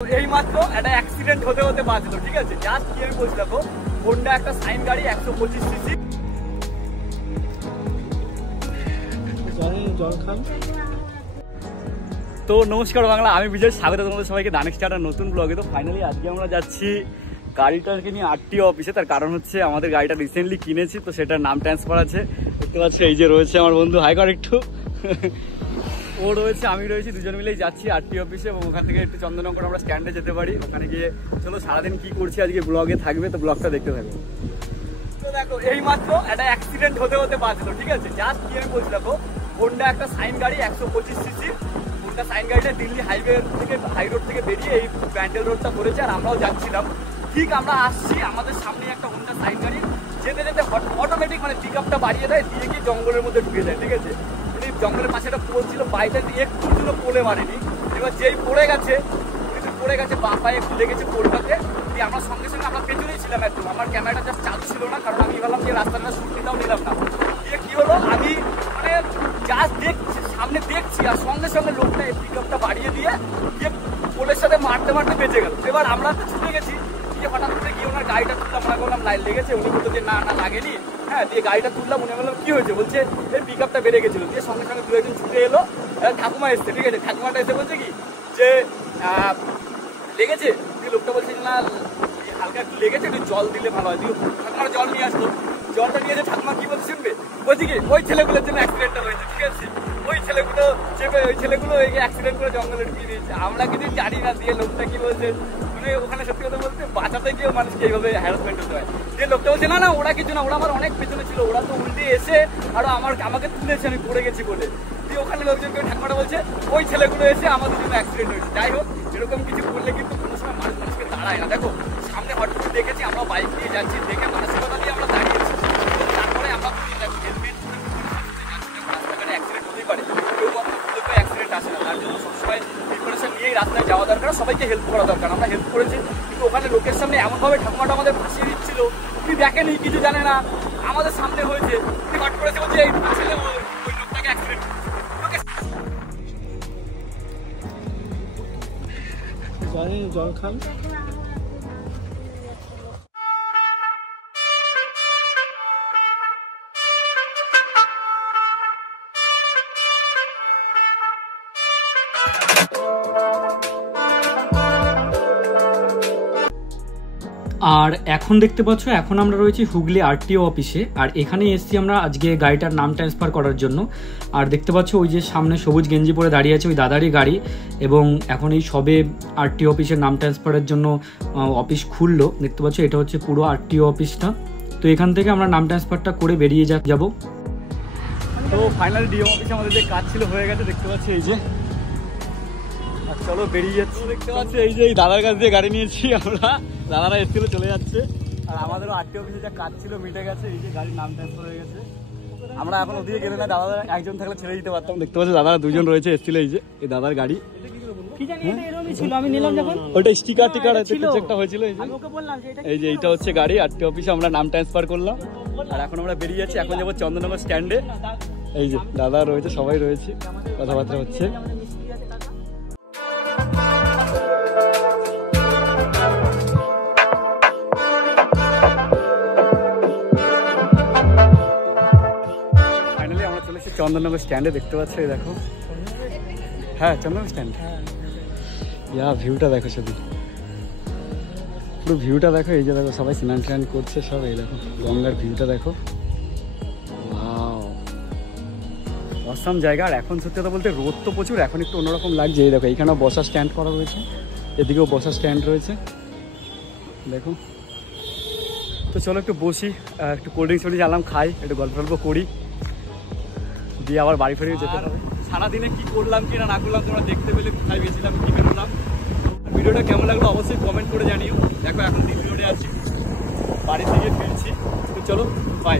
এই মাত্র একটা অ্যাক্সিডেন্ট হতে হতে বাঁচলো, ঠিক আছে? জাস্ট কি আমি বলছি, দেখো হোন্ডা একটা সাইন গাড়ি 125 সিসি। তো নমস্কার বাংলা, আমি বিজয়, স্বাগত তোমাদের সবাইকে দানেক্সট একটা নতুন ব্লগে। তো ফাইনালি আজকে আমরা যাচ্ছি গাড়িটাকে নিয়ে আরটিও অফিসে। তার কারণ হচ্ছে আমাদের গাড়িটা রিসেন্টলি কিনেছি, তো সেটার নাম ট্রান্সফার আছে। দেখতে পাচ্ছি এই যে রয়েছে আমার বন্ধু, হাই কর একটু। ও রয়েছে, আমি রয়েছি, দুজন মিলেই যাচ্ছি আরটিও অফিসে। এবং ওখান থেকে একটু চন্দননগর আমরা স্ট্যান্ডে যেতে পারি। ওখানে গিয়ে চলো সারাদিন কি করছি আজকে ব্লগে থাকবে, তো ব্লগটা দেখতে থাকবে। তো দেখো এই মাত্র একটা অ্যাক্সিডেন্ট হতে হতে বাঁচলো, ঠিক আছে? জাস্ট কি আমি বলছি, দেখো হোন্ডা একটা সাইন গাড়ি 125 সিসি। হোন্ডা সাইন গাড়িটা দিল্লি হাইওয়ে থেকে, হাই রোড থেকে বেরিয়ে এই ব্যান্ডেল রোডটা করেছে। আর আমরাও যাচ্ছিলাম, ঠিক আমরা আসছি, আমাদের সামনে একটা হোন্ডা সাইন গাড়ি যেতে যেতে অটোমেটিক মানে পিক আপটা বাড়িয়ে দেয়, দিয়ে গিয়ে জঙ্গলের মধ্যে ঢুকে যায়, ঠিক আছে? জঙ্গলের পাশে একটা পোল ছিল, বাইকটা একটু জন্য পোলে মারেনি। এবার যেই পড়ে গেছে বাঁ পায়ে একটু লেগেছে পোলটাতে। দিয়ে আমরা সঙ্গে সঙ্গে আমরা পেছনেই ছিলাম একদম। আমার ক্যামেরাটা জাস্ট চালু ছিল না, কারণ আমি ভাবলাম যে রাস্তাটা শুটিংটাও নিলাম না। দিয়ে কি হলো, আমি মানে জাস্ট দেখছি, সামনে দেখছি, আর সঙ্গে সঙ্গে লোকটা পিক আপটা বাড়িয়ে দিয়ে পোলের সাথে মারতে মারতে বেঁচে গেল। এবার আমরা তো ছুটে গেছি, দিয়ে হঠাৎ করে গিয়ে ওনার গাড়িটা তুললাম। আমরা বললাম লাইন লেগেছে, উনি বলতো যে না না লাগেনি। হ্যাঁ, দিয়ে গাড়িটা তুললাম, উনি বললাম কি হয়েছে, বলছে এই পিক আপটা বেড়ে গেছিলো। দিয়ে সঙ্গে সঙ্গে দু একজন ছুটে এলো, ঠাকুমা এসছে, ঠিক আছে? ঠাকুমাটা এসে বলছে কি যে লেগেছে। দিয়ে লোকটা বলছে না হালকা একটু লেগেছে, একটু জল দিলে ভালো হয়। দিয়ে ঠাকুমার জল নিয়ে আসলো, জলটা নিয়ে এসে ঠাকুমা কি বলছে শুনবে, বলছি কি ওই ছেলেগুলোর জন্য অ্যাক্সিডেন্টটা হয়েছে, ঠিক আছে? ওই ছেলেগুলো অ্যাক্সিডেন্ট করে জঙ্গলে ঢুকিয়ে দিয়েছে, আমরা কিছু জানি না। দিয়ে লোকটা কি বলছে, মানে ওখানে সত্যি কথা বলতে বাঁচাতে গিয়েও মানুষকে এইভাবে হ্যারাসমেন্ট হতে হয়। যে লোকটা বলছে না না ওরা কিছু না, ওরা আমার অনেক পেছনে ছিল, ওরা তো উল্টে এসে আরো আমাকে তুলেছে, আমি পড়ে গেছি বলে। দিয়ে ওখানে লোকজনকে ঠাকুমাটা বলছে ওই ছেলেগুলো এসে আমাদের জন্য অ্যাক্সিডেন্ট হয়েছে। যাই হোক, এরকম কিছু করলে কিন্তু কোনো সময় মানুষকে দাঁড়ায় না। দেখো সামনে হট করে দেখেছি, আমরা বাইক নিয়ে যাচ্ছি, দেখে মানসিকতা দিয়ে আমরা দাঁড়িয়েছি। তারপরে আমরা হেলমেট রাস্তাঘাটে অ্যাক্সিডেন্ট হতেই পারে, কেউ অ্যাক্সিডেন্ট আসে না। তার জন্য সবসময় প্রিপারেশন নিয়েই রাস্তায় যাওয়া দরকার, সবাইকে হেল্প করা দরকার। আমরা হেল্প করেছি, কিন্তু ওখানে লোকের সামনে এমনভাবে ঠাকুমাটা আমাদের ভাসিয়ে দিচ্ছিল, উনি দেখেনি, কিছু জানে না, আমাদের সামনে হয়েছে। উনি হট করেছে, বলছে এই ছেলে ওই লোকটাকে অ্যাক্সিডেন্ট জল খান। আর এখন দেখতে পাচ্ছ, এখন আমরা রয়েছি হুগলি আরটিও অফিসে। আর এখানে এসেছি আমরা আজকে গাড়িটার নাম ট্রান্সফার করার জন্য। আর দেখতে পাচ্ছ ওই যে সামনে সবুজ গেঞ্জি পরে দাঁড়িয়ে আছে, ওই দাদারই গাড়ি। এবং এখন এই সবে আরটিও অফিসের নাম ট্রান্সফারের জন্য অফিস খুললো। দেখতে পাচ্ছ এটা হচ্ছে পুরো আরটিও অফিসটা। তো এখান থেকে আমরা নাম ট্রান্সফারটা করে বেরিয়ে যাব। তো ফাইনালি ডিএম অফিসে আমাদের যে কাজ ছিল হয়ে গেছে, দেখতে পাচ্ছি এই যে। আর চলো বেরিয়ে যাচ্ছি। দেখতে পাচ্ছি এই যে এই দাদার কাছ দিয়ে গাড়ি নিয়েছি আমরা, দাদারা এসেছিল চলে যাচ্ছে। আর আমাদেরও আরটিও অফিসে যা কাজ ছিল মিটে গেছে, এই যে গাড়ির নাম ট্রান্সফার হয়ে গেছে। আমরা এখন ওদিকে গেলে না, দাদা একজন থাকলে ছেড়ে দিতে পারতাম। দেখতে পাচ্ছি দাদারা দুজন রয়েছে, এসেছিল এই যে এই দাদার গাড়ি। ওইটা স্টিকার টিকার একটা হয়েছিল। এই যে এইটা হচ্ছে গাড়ি, আরটিও অফিসে আমরা নাম ট্রান্সফার করলাম। আর এখন আমরা বেরিয়ে যাচ্ছি, এখন যাবো চন্দননগর স্ট্যান্ডে। এই যে দাদা রয়েছে, সবাই রয়েছে, কথাবার্তা হচ্ছে। ফাইনালি আমরা চলে এসেছি চন্দননগর স্ট্যান্ডে। দেখতে পাচ্ছ এই দেখো, হ্যাঁ চন্দননগর স্ট্যান্ড। ইয়া ভিউটা দেখো, শুধু পুরো ভিউটা দেখো। এই যে দেখো সবাই স্নান টান করছে, সব এই দেখো গঙ্গার ভিউটা দেখো। অসাম জায়গা। আর এখন সত্যি কথা বলতে রোদ তো প্রচুর, এখন একটু অন্যরকম লাগছে। এই দেখো এইখানেও বসার স্ট্যান্ড করা রয়েছে, এদিকেও বসার স্ট্যান্ড রয়েছে দেখো। তো চলো একটু বসি, একটু কোল্ড ড্রিঙ্কস আনলাম, খাই, একটু গল্প টল্প করি, দিয়ে আবার বাড়ি ফিরে যেতে হবে। সারাদিনে কি করলাম কি না করলাম তোমরা দেখতে পেলে, কোথায় গেছিলাম, কি বেরোলাম। ভিডিওটা কেমন লাগলো অবশ্যই কমেন্ট করে জানিও। দেখো এখন দিল্লি রোডে আছি, বাড়ির দিকে ফিরছি। তো চলো বাই।